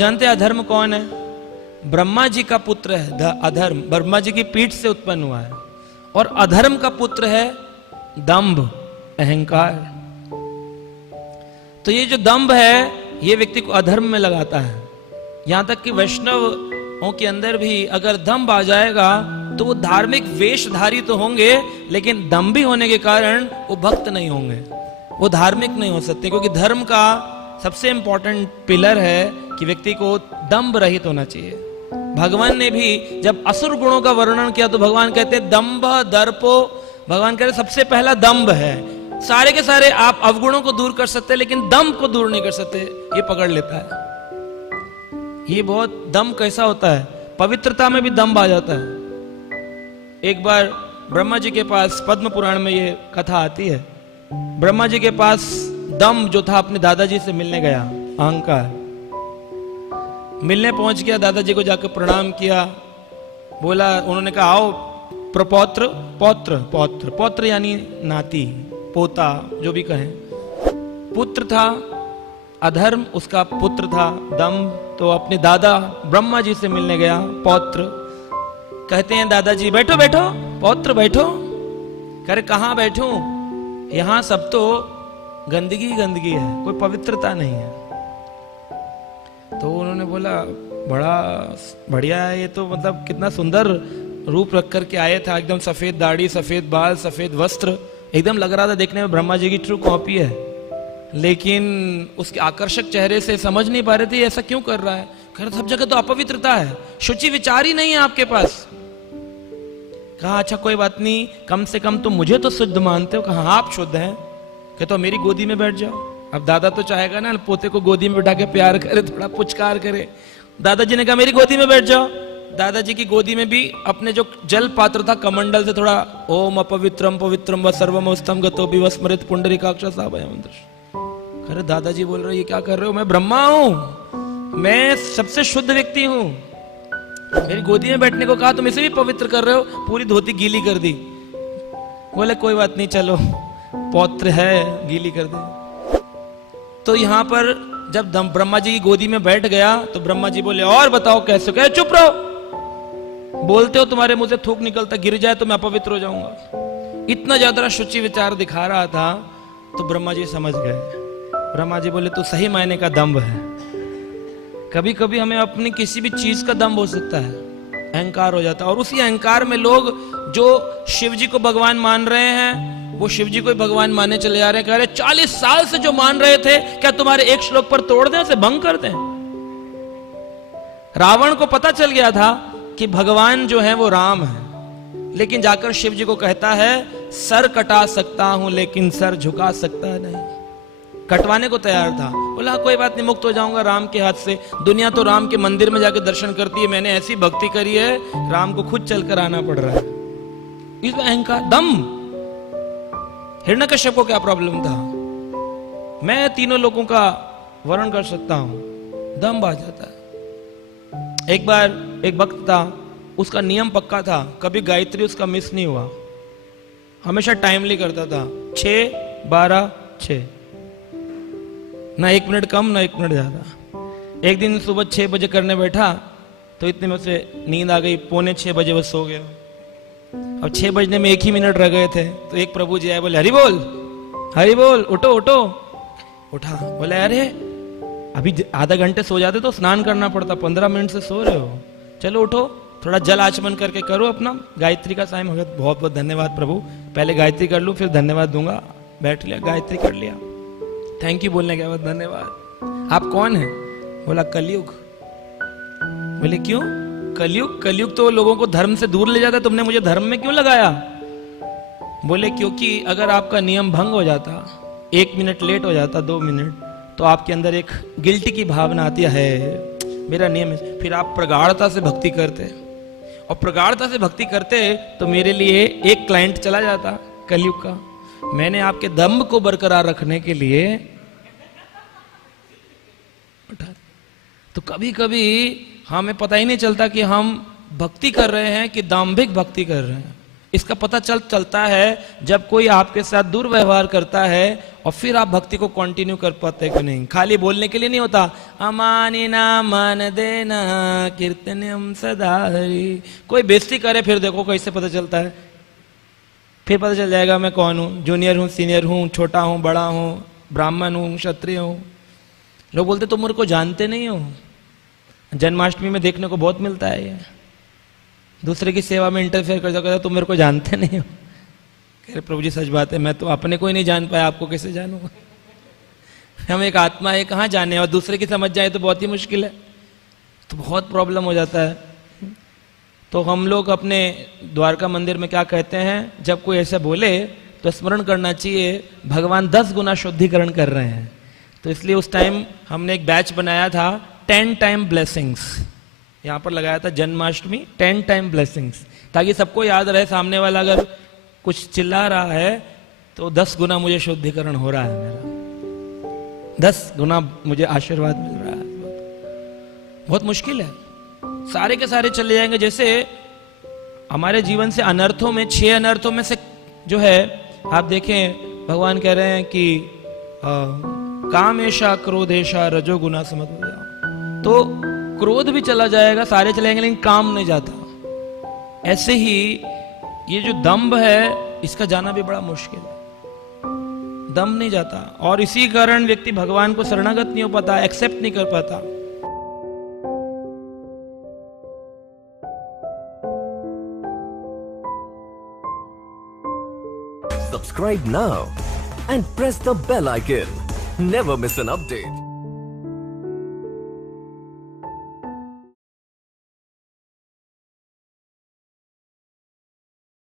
जानते हैं अधर्म कौन है? ब्रह्मा जी का पुत्र है अधर्म, ब्रह्मा जी की पीठ से उत्पन्न हुआ है। और अधर्म का पुत्र है दंभ, अहंकार। तो ये जो दंभ है ये व्यक्ति को अधर्म में लगाता है। यहां तक कि वैष्णवों के अंदर भी अगर दंभ आ जाएगा तो वो धार्मिक वेशधारी तो होंगे, लेकिन दंभी होने के कारण वो भक्त नहीं होंगे, वो धार्मिक नहीं हो सकते। क्योंकि धर्म का सबसे इंपॉर्टेंट पिलर है कि व्यक्ति को दंभ रहित होना चाहिए। भगवान ने भी जब असुर गुणों का वर्णन किया तो भगवान कहते हैं दंभ दर्पो, भगवान कहते सबसे पहला दंभ है। सारे के सारे आप अवगुणों को दूर कर सकते हैं लेकिन दंभ को दूर नहीं कर सकते, ये पकड़ लेता है। ये बहुत दंभ कैसा होता है, पवित्रता में भी दंभ आ जाता है। एक बार ब्रह्मा जी के पास, पद्म पुराण में ये कथा आती है, ब्रह्मा जी के पास दंभ जो था अपने दादाजी से मिलने गया, अहंकार। मिलने पहुंच गया, दादाजी को जाकर प्रणाम किया, बोला, उन्होंने कहा आओ प्रपौत्र, पौत्र, पौत्र, पौत्र यानी नाती, पोता, जो भी कहें। पुत्र था अधर्म, उसका पुत्र था दंभ। तो अपने दादा ब्रह्मा जी से मिलने गया पौत्र। कहते हैं दादाजी बैठो बैठो, पौत्र बैठो। कह रहे कहां बैठूं, यहां सब तो गंदगी गंदगी है, कोई पवित्रता नहीं है। तो उन्होंने बोला बड़ा बढ़िया है ये तो, मतलब कितना सुंदर रूप रख करके आया था, एकदम सफेद दाढ़ी, सफेद बाल, सफेद वस्त्र, एकदम लग रहा था देखने में ब्रह्मा जी की ट्रू कॉपी है। लेकिन उसके आकर्षक चेहरे से समझ नहीं पा रहे थे ऐसा क्यों कर रहा है। कह रहे सब जगह तो अपवित्रता है, शुचि विचार ही नहीं है आपके पास। कहा अच्छा कोई बात नहीं, कम से कम तुम मुझे तो शुद्ध मानते हो। कहा आप शुद्ध हैं। कहते तो मेरी गोदी में बैठ जाओ। अब दादा तो चाहेगा ना पोते को गोदी में बैठा के प्यार करे, थोड़ा पुचकार करे। दादाजी ने कहा मेरी गोदी में बैठ जाओ। दादाजी की गोदी में भी अपने जो जल पात्र था कमंडल से थोड़ा ओम अपवित्रम पवित्रम व सर्वमस्तम गतो विस्मृत पुंडरीकाक्ष साभयम। अरे दादाजी बोल रहे ये क्या कर रहे हो, मैं ब्रह्मा हूं, मैं सबसे शुद्ध व्यक्ति हूं, मेरी गोदी में बैठने को कहा तुम इसे भी पवित्र कर रहे हो, पूरी धोती गीली कर दी। बोले कोई बात नहीं चलो, पौत्र है, गीली कर दे। तो यहां पर जब ब्रह्मा जी की गोदी में बैठ गया तो ब्रह्मा जी बोले और बताओ कैसे। कहे चुप रहो, बोलते हो तुम्हारे मुंह से थूक निकलता, गिर जाए तो मैं अपवित्र हो जाऊंगा। इतना ज्यादा शुचि विचार दिखा रहा था। तो ब्रह्मा जी समझ गए। ब्रह्मा जी बोले तू सही मायने का दंभ है। कभी कभी हमें अपनी किसी भी चीज का दंभ हो सकता है, अहंकार हो जाता है। और उसी अहंकार में लोग जो शिव जी को भगवान मान रहे हैं वो शिव जी को ही भगवान माने चले जा रहे हैं। कह रहे 40 साल से जो मान रहे थे क्या तुम्हारे एक श्लोक पर तोड़ दें, उसे भंग कर दें। रावण को पता चल गया था कि भगवान जो है वो राम है, लेकिन जाकर शिव जी को कहता है सर कटा सकता हूं लेकिन सर झुका सकता नहीं। कटवाने को तैयार था। बोला कोई बात नहीं, मुक्त हो जाऊंगा राम के हाथ से। दुनिया तो राम के मंदिर में जाके दर्शन करती है, मैंने ऐसी भक्ति करी है राम को खुद चलकर आना पड़ रहा है। इसमें अहंकार, दम। हिरण्यकश्यप को क्या प्रॉब्लम था, मैं तीनों लोगों का वर्णन कर सकता हूं, दम आ जाता है। एक बार एक भक्त था, उसका नियम पक्का था, कभी गायत्री उसका मिस नहीं हुआ, हमेशा टाइमली करता था, 6, 12, 6, ना 1 मिनट कम ना 1 मिनट ज्यादा। एक दिन सुबह 6 बजे करने बैठा तो इतने में उसे नींद आ गई, 5:45 बजे बस सो गया। अब 6 बजने में 1 ही मिनट रह गए थे तो एक प्रभु जी आए, बोले हरि बोल, हरि बोल, उठो उठो। उठा, बोले अरे अभी आधा घंटे सो जाते तो स्नान करना पड़ता, 15 मिनट से सो रहे हो, चलो उठो, थोड़ा जल आचमन करके करो अपना, गायत्री का टाइम हो गया। बहुत बहुत धन्यवाद प्रभु, पहले गायत्री कर लूं फिर धन्यवाद दूंगा। बैठ लिया, गायत्री कर लिया, थैंक यू बोलने के बाद धन्यवाद। आप कौन है? बोला कलयुग। बोले क्यों कलयुग? कलयुग तो लोगों को धर्म से दूर ले जाता है, तुमने मुझे धर्म में क्यों लगाया? बोले क्योंकि अगर आपका नियम भंग हो जाता, 1 मिनट लेट हो जाता, 2 मिनट, तो आपके अंदर एक गिल्टी की भावना आती है, मेरा नियम है। फिर आप प्रगाढ़ता से भक्ति करते, और प्रगाढ़ता से भक्ति करते तो मेरे लिए एक क्लाइंट चला जाता कलयुग का। मैंने आपके दम्भ को बरकरार रखने के लिए तो कभी कभी हमें पता ही नहीं चलता कि हम भक्ति कर रहे हैं कि दाम्भिक भक्ति कर रहे हैं। इसका पता चलता है जब कोई आपके साथ दुर्व्यवहार करता है और फिर आप भक्ति को कंटिन्यू कर पाते कि नहीं। खाली बोलने के लिए नहीं होता, अमानिना मान देना कीर्तनम सदा हरि। कोई बेइज्जती करे फिर देखो कैसे पता चलता है, फिर पता चल जाएगा मैं कौन हूँ, जूनियर हूँ, सीनियर हूँ, छोटा हूँ, बड़ा हूँ, ब्राह्मण हूँ, क्षत्रिय हूँ। लोग बोलते तुम मेरे को जानते नहीं हो। जन्माष्टमी में देखने को बहुत मिलता है ये, दूसरे की सेवा में इंटरफेयर करता तुम मेरे को जानते नहीं हो। कह रहे प्रभु जी सच बात है, मैं तो अपने को ही नहीं जान पाया, आपको कैसे जानूंगा। हम एक आत्मा है, कहाँ जाने, और दूसरे की समझ जाए तो बहुत ही मुश्किल है, तो बहुत प्रॉब्लम हो जाता है। तो हम लोग अपने द्वारका मंदिर में क्या कहते हैं, जब कोई ऐसा बोले तो स्मरण करना चाहिए भगवान 10 गुना शुद्धिकरण कर रहे हैं। तो इसलिए उस टाइम हमने एक बैच बनाया था 10 टाइम ब्लेसिंग्स, यहाँ पर लगाया था जन्माष्टमी 10 टाइम ब्लेसिंग्स, ताकि सबको याद रहे सामने वाला अगर कुछ चिल्ला रहा है तो 10 गुना मुझे शुद्धिकरण हो रहा है, मेरा 10 गुना मुझे आशीर्वाद मिल रहा है। बहुत मुश्किल है, सारे के सारे चले जाएंगे। जैसे हमारे जीवन से अनर्थों में 6 अनर्थों में से जो है आप देखें, भगवान कह रहे हैं कि कामेशा क्रोधेशा रजोगुना समझ, तो क्रोध भी चला जाएगा, सारे चलेंगे, लेकिन काम नहीं जाता। ऐसे ही ये जो दंभ है इसका जाना भी बड़ा मुश्किल है, दम नहीं जाता, और इसी कारण व्यक्ति भगवान को शरणागत नहीं हो पाता, एक्सेप्ट नहीं कर पाता। Subscribe now and press the bell icon. Never miss an update.